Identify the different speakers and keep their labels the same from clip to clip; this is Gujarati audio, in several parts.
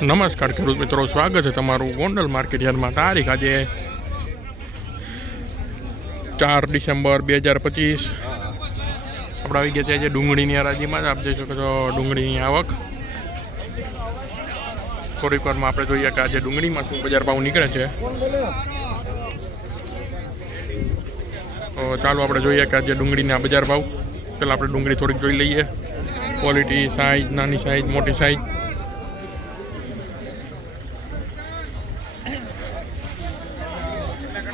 Speaker 1: નમસ્કાર ખેડૂત મિત્રો, સ્વાગત છે તમારું ગોંડલ માર્કેટ યાર્ડમાં. તારીખ આજે ચાર ડિસેમ્બર બે હજાર પચીસ. આપણે આવી ગયા છે આજે ડુંગળીની હરાજીમાં જ આપ જોઈ શકો છો ડુંગળીની આવક. થોડીક વારમાં આપણે જોઈએ કે આજે ડુંગળીમાં શું બજાર ભાવ નીકળે છે. ચાલો આપણે જોઈએ કે આજે ડુંગળીના બજાર ભાવ. પહેલાં આપણે ડુંગળી થોડીક જોઈ લઈએ. ક્વોલિટી સાઇઝ નાની સાઇઝ મોટી સાઇઝ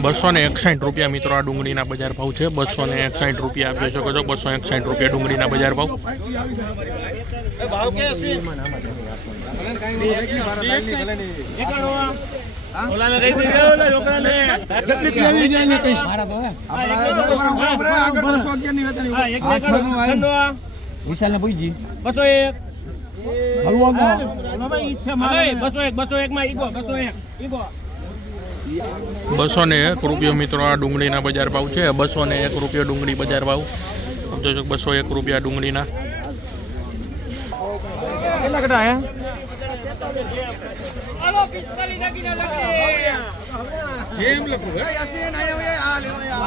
Speaker 1: બસો ને એકસાઠ રૂપિયા મિત્રો આ ડુંગળીના બજાર ભાવ છે બસો ને એકસાઠ રૂપિયા આપી શકો છો બસો એકસાઠ રૂપિયા ડુંગળીના બજાર ભાવ
Speaker 2: એક બસો એક બસો એક માં ઈગો બસો એક ઈગો
Speaker 1: બસો ને એક રૂપિયો મિત્રો આ ડુંગળીના બજાર ભાવ છે. બસો ને એક રૂપિયો ડુંગળી બજાર ભાવ. જોઈ શકો બસો એક રૂપિયા ડુંગળીના.
Speaker 3: કેટલા
Speaker 2: હાલો પિસ્તાલીસ નાખીને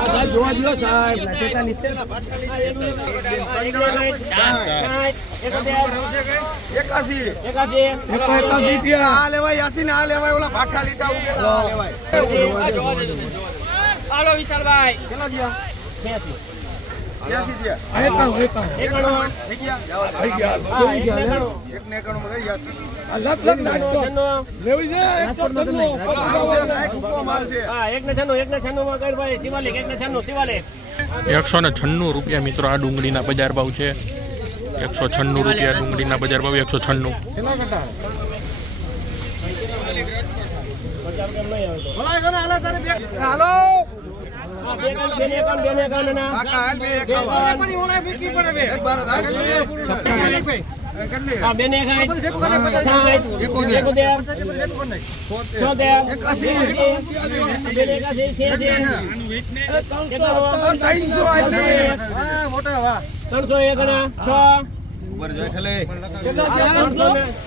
Speaker 3: સાહેબ જોવા દો સાહેબ. તેતાલીસ છે
Speaker 2: હાલો વિશાલભાઈ એકાણું હા એક ને છન્નું એક ને છન્નું માં કર ભાઈ શિવાલિક એક ને છન્નું શિવાલિક
Speaker 1: એકસો ને છન્નું રૂપિયા મિત્રો આ ડુંગળીના બજાર ભાવ છે. એકસો છન્નું રૂપિયા ડુંગળીના બજાર ભાવ એકસો છન્નું.
Speaker 2: હા, ત્રણસો એક છ. ઉપર જોઈ આ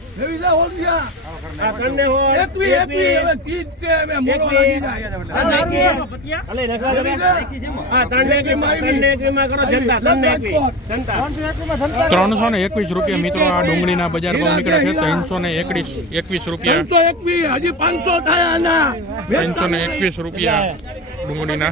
Speaker 2: ને ને ને.
Speaker 1: ત્રણસો ને એકવીસ રૂપિયા મિત્રો આ ડુંગળીના બજાર ભાવ નીકળે છે ત્રણસો ને એકવીસ એકવીસ રૂપિયા
Speaker 3: હજી પાંચસો થયા
Speaker 1: ત્રણસો ને એકવીસ રૂપિયા
Speaker 2: ડુંગળી ના.